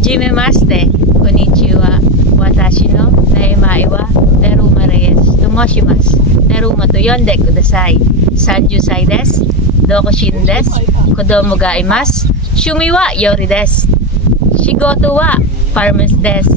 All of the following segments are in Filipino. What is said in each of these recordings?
Hajime Maste, konnichiwa. Watashi no Naimai wa Teruma Reyes Tomoshimasu. Teruma to yonde kudasai. 30 歳です. Dokushin desu. Kodomo ga imasu. Shumi wa yori desu. Shigoto wa farmers desu.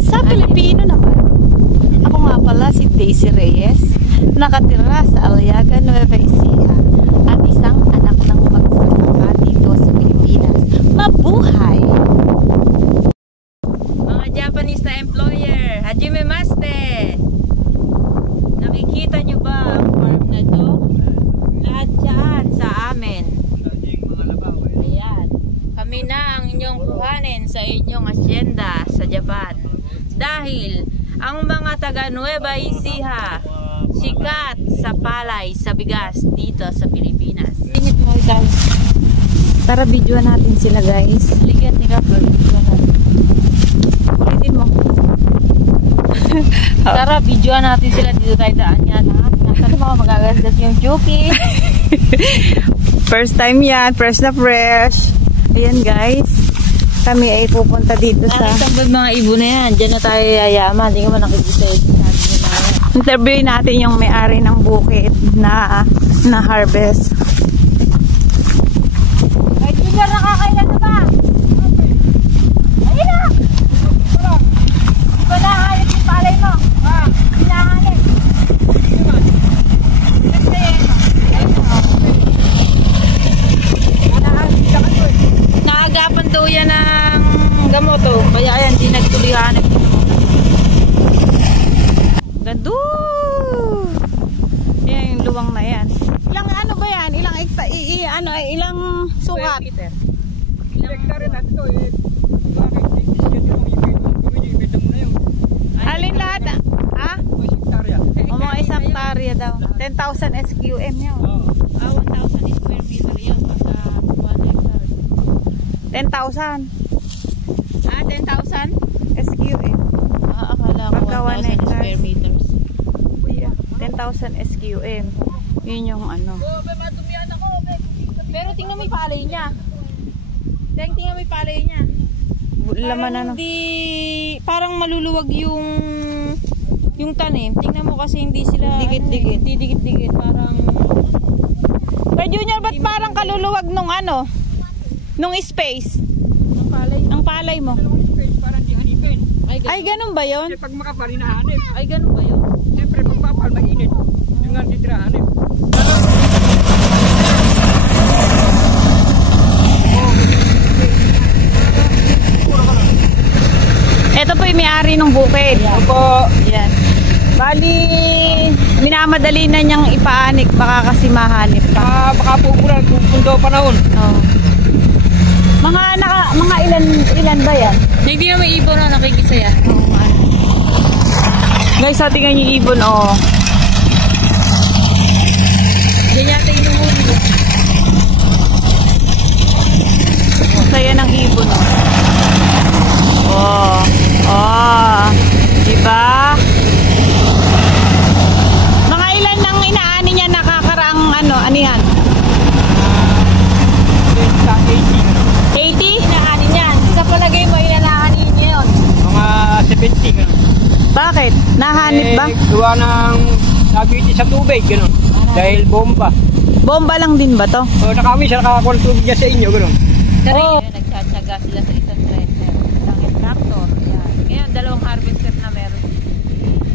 Sa Pilipino naman, ako nga pala si Daisy Reyes, nakatira sa Aliaga, Nueva Ecija, at isang anak ng magsasaka dito sa Pilipinas. Mabuhay! Mga Japanese na employer, Hajime Maste! Nakikita nyo ba ang farm na to? Lahat dyan sa amin. Ayan. Kami na ang inyong kuhanin sa inyong asyenda sa Japan. Dahil ang mga taga Nueva Ecija sikat sa palay, sa bigas dito sa Pilipinas. Init mo guys. Tara videoan natin sila guys. Ligat nila po. Ulitin mo. Tara videoan natin sila dito tayo daan yan ha. Nasaan mga magagasdas yung Juki. First time yan. Fresh na fresh. Ayan guys. Kami ay pupunta dito sa... Ang mga ibon na yan. Diyan na tayo yayaman. Hindi ka man nakikita yung interview natin yung may-ari ng bukid na harvest. Ay, Junior, nakakailan na ba? Ayun na! Di ba nahanip yung palay mo? Hinahanip. Naagapan daw yan ng gamot oh. Kaya yan, di nagtulihanip. Gando! Yan yung luwang na yan. Ilang ano ba yan? Ilang ilang sukat? Ilang hektarya natin ito eh. Alin lahat? Ha? O mga isang hektarya daw. 10,000 SQM yun. 1,000 square meter yan. 10,000 10,000? SQM. Akala ko Pagka 1,000 square meters. 10,000 SQM. Yun yung ano. Pero tingnan mo yung palay niya. Tingnan mo yung palay niya. Laman na no. Hindi, parang maluluwag yung tanim. Tingnan mo kasi hindi sila Dikit-dikit. Hindi dikit-dikit. Parang Pero Junior, ba't parang kaluluwag nung ano? Nung space? Ang palay mo. Parang di hanipin. Ay, ganun ba yun? Pag makapal, hinahanip. ay ganun ba yun? Siyempre, pag papal, mainit. Yung nga ditra hanip. Ito po yung may-ari ng bukid. Opo. Yan. Bali, minamadali na niyang ipaanik, baka kasi mahanip ka. Baka pupulan, pupunto panahon. Oh. Mga ilan ba yan? Hindi na may ibon na nakikisaya. Guys, tingnan yung ibon, oh. Diyan yata yung huli. Saya ng ibon, oh. Oh. Oh. Diba? Mga ilan nang inaani niya nakakaraang ano yan? 80? Inahanin yan. Sa palagay mo, inanahanin niya yun. Mga 70. Ganun. Bakit? Nahanip ba? Gawa ng nabiti sa tubig. Ganun. Dahil bomba. Bomba lang din ba to? So, nakami siya nakakuha ng tubig niya sa inyo. Ganun. Oh. Nagtsatsaga sila sa isang tractor. Isang tractor. Yan. Ngayon, dalawang harvester na meron.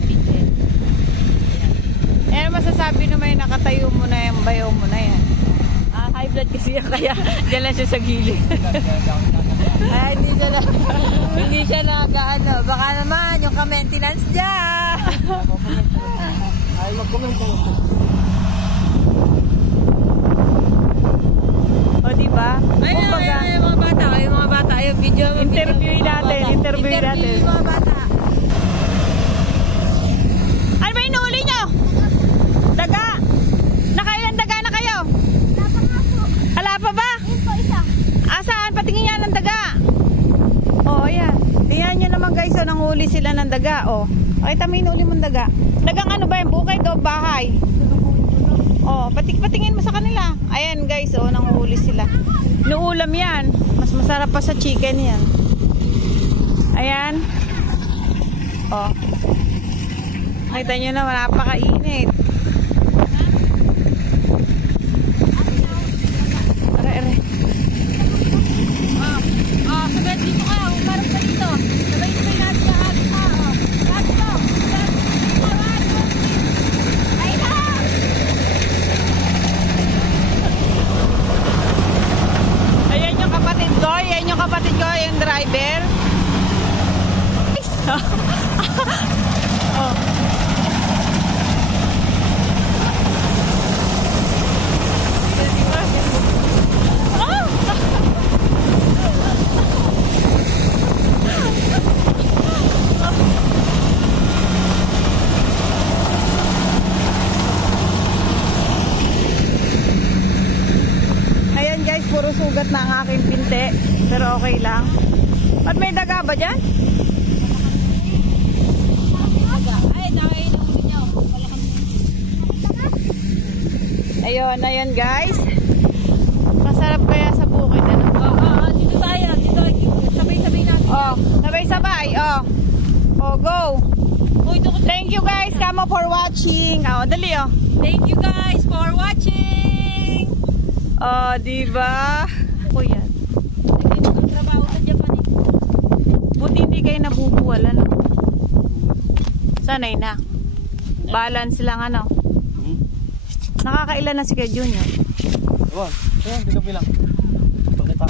Pincel. Yan masasabi naman yung nakatayo mo na yung bayo mo na yan. High blood kasi yan, kaya dyan lang siya sa gilid. Ay, hindi siya nag-ano. Baka naman yung ka-maintenance dyan. Ay, mag-comment na. O, diba? Ay, mga bata. Ay, mga bata. Ay, video. Interview natin. Interview natin. yung mga bata. Ano ba inuuli nyo? Daga? Nakailan daga na kayo? Hala pa ba? Asaan? Patingin yan ng daga. O, ayan. Tingnan nyo naman guys. O, nanghuli sila ng daga. O, ay, tama inuuli mong daga. Dagang ano ba yung bukid o bahay? Oh, patingin mo sa kanila. Ayan guys, oh, nanguhuli sila. Nuulam yan. Mas masarap pa sa chicken yan. Ayan. Oh. Nakita nyo naman, napakainit. Are. Oh, sabay dito ka. Umarap ka dito. Sabay natin ka. Ayan yung kapatid ko. Ayan yung kapatid ko, yung driver. Oh. Ayan guys, puro sugat na ang aking pinte. Pero okay lang. Ba't may daga ba dyan? Ayun guys. Masarap kaya sa bukid, ano? Dito tayo. Dito. Sabay-sabay natin. Oh, sabay-sabay. Oh, go. Thank you guys, kamo for watching. Oh, dali oh. Thank you guys for watching. Oh, diba? Ako yan. Ang trabaho sa Japan eh. Buti hindi kayo nabubuwal, ano? Sanay na. Balance lang, ano? Nakakailan na si Kuya Junior? Ayun, di ka bilang. Pakita.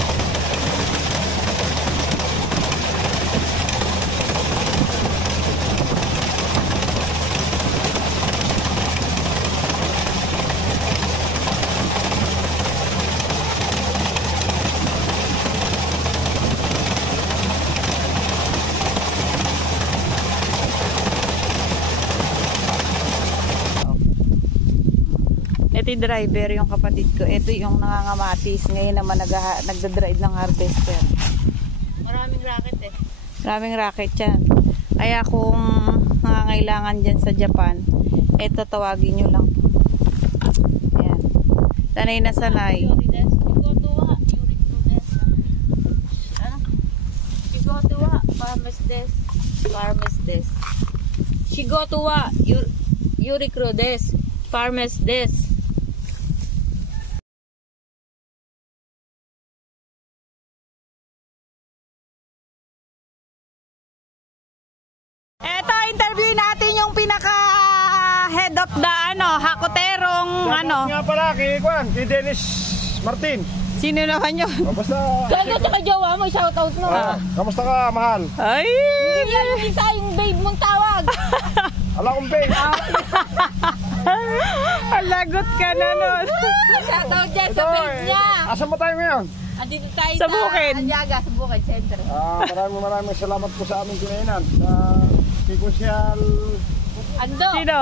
Ito yung driver, yung kapatid ko. Ito yung nangangamatis. Ngayon naman nagda-drive ng harvester. Maraming racket eh. Maraming racket yan. Kaya kung nangangailangan dyan sa Japan, ito tawagin nyo lang. Ayan. Sanay na sanay. Shigotowa Yurikro des. Farmers des. Eto, interview natin yung pinaka head of the hakoterong Nga pala kay Dennis Martin. Sino naman yun? Basta. Kaya ka jowa mo, shoutout mo. Kamusta ka, mahal? Ay! Hindi yan yung isa yung babe mong tawag. Ala kong babe. Alagot ka na nun. Shoutout dyan sa page niya. Asan mo tayo ngayon? Andito tayo Sa bukid. Aliaga, sa bukid, center. Maraming salamat po sa aming kinainan. Sa Kikusyal. Ando. Sino?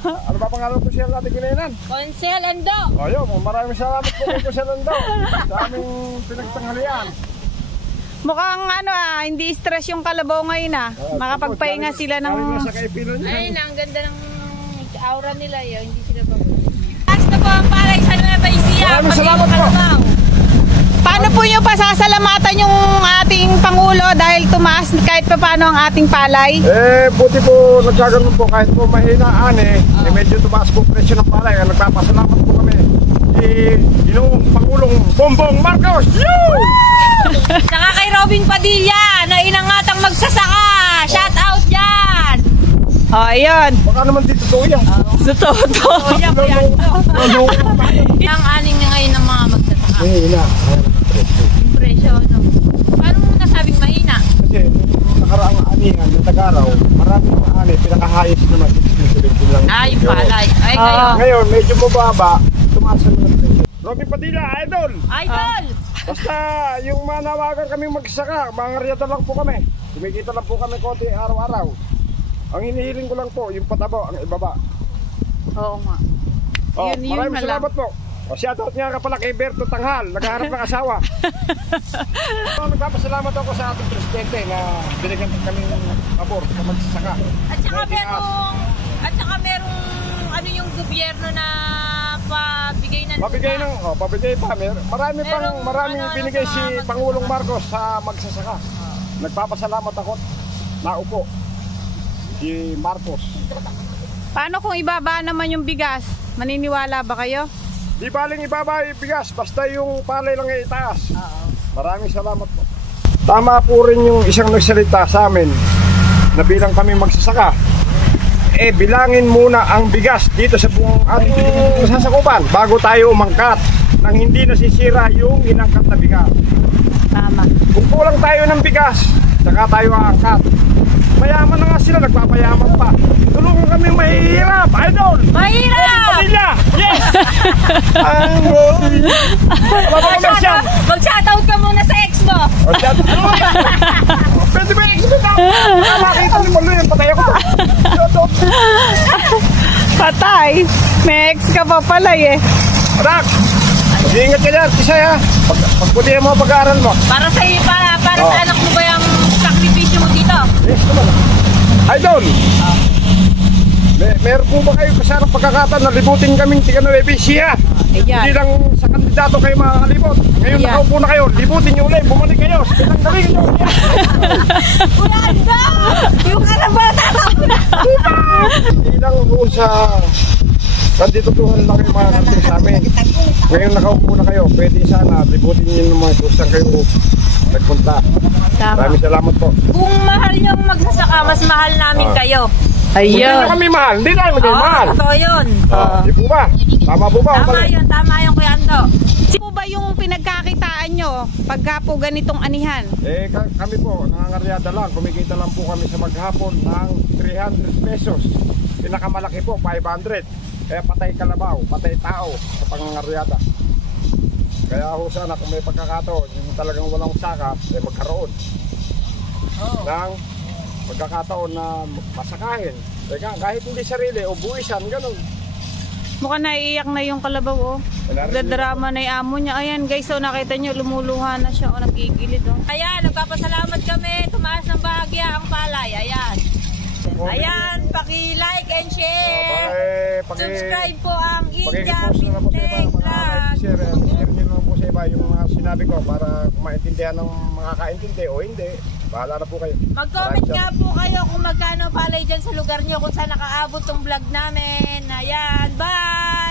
Ano ba pangalan po siya natin kinainan? Konsel Ando. Ayun, maraming salamat po kay Kusyal Ando sa aming pinagtanghalian. Mukhang hindi stress yung kalabaw ngayon Makapagpahinga sila ng... Sa kaipilo niya. Ayun, ang ganda ng aura nila yun. Hindi sila pa. Last na po ang palay sa Nueva Ecija. Maraming salamat po. Paano po nyo pasasalamatan yung ating Pangulo dahil tumaas kahit pa paano ang ating palay? Buti po nagkaganon po kahit po mahinaan medyo tumaas po presyo ng palay. Nagpapasalamat po kami yung Pangulong Bongbong Marcos. Saka kay Robin Padilla na inangatang magsasaka. Shout out dyan. Ayun. Baka naman dito to yan. Totoo. Ang aning na ngayon ng mga magsasaka. Mahina. Yung presyo, no? Paano mo nasabing mahina? Kasi nakaraang anihan ng Tagaraw, maraming maani, pinakahayos naman 16-17 lang. Yung palay. Ay, kayo. Ngayon, medyo mababa, tumaas na ng presyo. Robin Padilla, idol! Idol! Basta yung manawagan kami magsaka, mga riyata lang po kami. Kumikita lang po kami konti araw-araw. Ang hinihiling ko lang po, yung patabo, ang ibaba. Oo nga. Yun Maraming salamat po. Shoutout nga ka pala kay Berto Tanghal, naghaharap ng asawa. Nagpapasalamat ako sa ating presidente na binigyan kami ng pabor sa magsasaka. At saka merong yung gobyerno na pabigay na Pabigay ng, pabigay pa. Maraming binigay si sa Pangulong Marcos sa magsasaka. Nagpapasalamat ako. Naupo. Si Marcos. Paano kung ibaba naman yung bigas? Maniniwala ba kayo? Di baling ibaba yung bigas, basta yung palay lang ay itaas. Maraming salamat po. Tama po rin yung isang nagsalita sa amin na bilang kami magsasaka. Bilangin muna ang bigas dito sa buong ating sasakupan bago tayo umangkat nang hindi nasisira yung inangkat na bigas. Tama. Kung kulang tayo ng bigas, saka tayo aangkat. Mayaman na nga sila, nagpapayaman pa. Tulungan kami mahihirap, idol! Mahirap! Pamilya! Yes! Mag-shoutout ka muna sa ex mo! Pwede ba yung makita ni Malo yan, patay ako. Patay! May ex ka pa pala eh. Anak! Mag-iingat ka dyan, Tisay ha. Pagputihan mo pag-aaral mo. Para sa anak mo ba yung sakripisyo mo dito? Yes naman. Idol! Meron po ba kayo kasarang pagkakataon na libutin kaming tiga Nueva Ecija? Hindi lang sa kandidato kayo makakalibot. Ngayon nakaupo na kayo, libutin nyo ulit, bumalik kayo. Pinang galing nyo. Wala! Yung karabata na! Hindi lang doon sa kandidatuhan lang kayo makakating sa amin. Ngayon nakaupo na kayo, pwede sana libutin nyo naman kung saan kayo nagpunta. Maraming salamat po. Kung mahal niyong magsasaka, mas mahal namin kayo. Hindi na kami mahal, hindi na kami mahal. Totoo yun. Di po ba? Tama po ba? Tama yun Kuya Ando. Sino ba yung pinagkakitaan nyo pagka po ganitong anihan? Kami po, nangangaryada lang. Kumikita lang po kami sa maghapon ng 300 pesos. Pinakamalaki po, 500. Kaya patay kalabaw, patay tao sa pangangaryada. Kaya ho sana kung may pagkakataon, yung talagang walang saka, magkaroon ng pagkakataon na masakahin. Teka, kahit hindi sarili o buwisan, ganun. Mukhang naiiyak na yung kalabaw, oh. Nagdadrama na yung amo niya. Ayan guys, so nakita nyo, lumuluha na siya, nagigilid, oh. Ayan, nagpapasalamat kami. Tumaas ng bahagya ang palay. Ayan. Ayan, paki-like and share. Subscribe po ang India Fintech Vlog. Share nyo naman po sa iba yung mga sinabi ko para kung maintindihan ng makakaintindi o hindi. Bahala na po kayo. Mag-comment nga po kayo kung magkano palay dyan sa lugar nyo, kung saan nakaabot tong vlog namin. Ayan, bye!